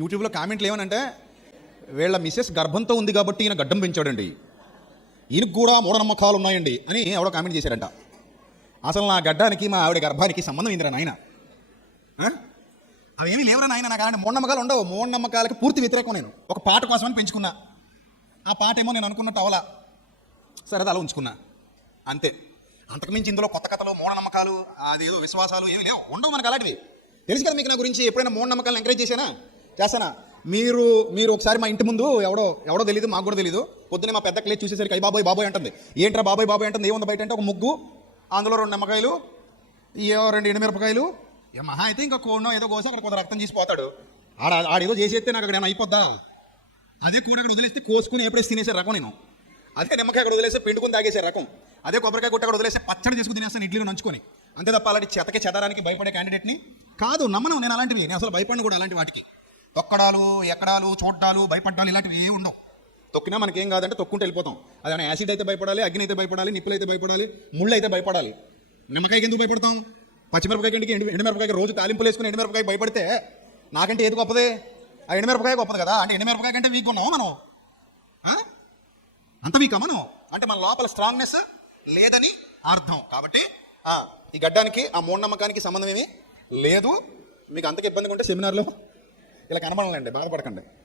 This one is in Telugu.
యూట్యూబ్లో కామెంట్లు ఏమనంటే వీళ్ళ మిస్సెస్ గర్భంతో ఉంది కాబట్టి ఈయన గడ్డం పెంచాడండి, ఈయనకు కూడా మూఢనమ్మకాలు ఉన్నాయండి అని ఎవడో కామెంట్ చేశారంట. అసలు నా గడ్డానికి మా ఆవిడ గర్భానికి సంబంధం ఏందిరా నాయన? అవేమీ లేవరా నాయన. నాకు అలాంటి మూఢనమ్మకాలు ఉండవు. మూఢనమ్మకాలకి పూర్తి వ్యతిరేకం. నేను ఒక పాట కోసమని పెంచుకున్నా. ఆ పాట ఏమో నేను అనుకున్నట్టు అవలా, సరే అలా ఉంచుకున్నా అంతే. అంతకుమించి ఇందులో కొత్త కథలు, మూఢనమ్మకాలు, అదేదో విశ్వాసాలు ఏమీ లేవు, ఉండవు మనకు అలాంటివి. తెలుసు కదా మీకు నా గురించి. ఎప్పుడైనా మూఢనమ్మకాలను ఎంకరేజ్ చేస్తానా? మీరు ఒకసారి మా ఇంటి ముందు ఎవడో తెలియదు, మాకు కూడా తెలియదు, పొద్దున్నే మా పెద్ద క్లేజ్ చూసేసరికి అయ్యి బాబాయ్ బాబాయ్ అంటుంది. ఏంట్రా బాబాయ్ బాబాయ్ అంటుంది? ఏముంది బయట అంటే ఒక ముగ్గు, అందులో 2 నిమ్మకాయలు, 2 ఎండుమిరపకాయలు, మహా అయితే ఇంకా కోడనో ఏదో కోసి అక్కడ కొంత రక్తం చేసిపోతాడు. ఆడేదో చేసేస్తే నాకు అక్కడ ఏమైనా అయిపోద్దా? అదే కూర అక్కడ వదిలేస్తే కోసుకుని ఎప్పుడేసి తినేసే రకం నేను. అదే నిమ్మకాయ అక్కడ వదిలేస్తే పిండుకుని తాగేసే రకం. అదే కొబ్బరికాయ కొట్టి అక్కడ వదిలేస్తే పచ్చడి చేసుకుని తినేస్తాను ఇడ్లీలు నంచుకొని. అంతే తప్ప అలాంటి చెదరానికి భయపడే క్యాండిడేట్ని కాదు. నమ్మను నేను అలాంటివి. నేను అసలు భయపడిన కూడా అలాంటి వాటికి. తొక్కడాలు, ఎక్కడాలు, చూడ్డాలు, భయపడ్డాలు ఇలాంటివి ఏమి ఉండవు. తొక్కినా మనకేం కాదంటే తొక్కుంటే వెళ్ళిపోతాం. అదే యాసిడ్ అయితే భయపడాలి, అగ్ని అయితే భయపడాలి, నిప్పులు అయితే భయపడాలి, ముళ్ళు అయితే భయపడాలి. నిమ్మకాయకి ఎందుకు భయపడతాం? పచ్చిమిరపకాయ కంటే ఎండుమిరపకాయకి రోజు తాలింపులు వేసుకుని ఎండుమిరపకాయ భయపడితే నాకంటే ఏది గొప్పదే? ఆ ఎండుమిరపకాయ గొప్పది కదా. అంటే ఎండుమిరపకాయ కంటే వీక్ ఉన్నాము మనం? అంత వీకా మనం? అంటే మన లోపల స్ట్రాంగ్నెస్ లేదని అర్థం. కాబట్టి ఈ గడ్డానికి ఆ మూఢనమ్మకానికి సంబంధం ఏమీ లేదు. మీకు అంతకు ఇబ్బందిగా ఉంటే సెమినార్లో ఇలా కనబడాలండి, బాధపడకండి.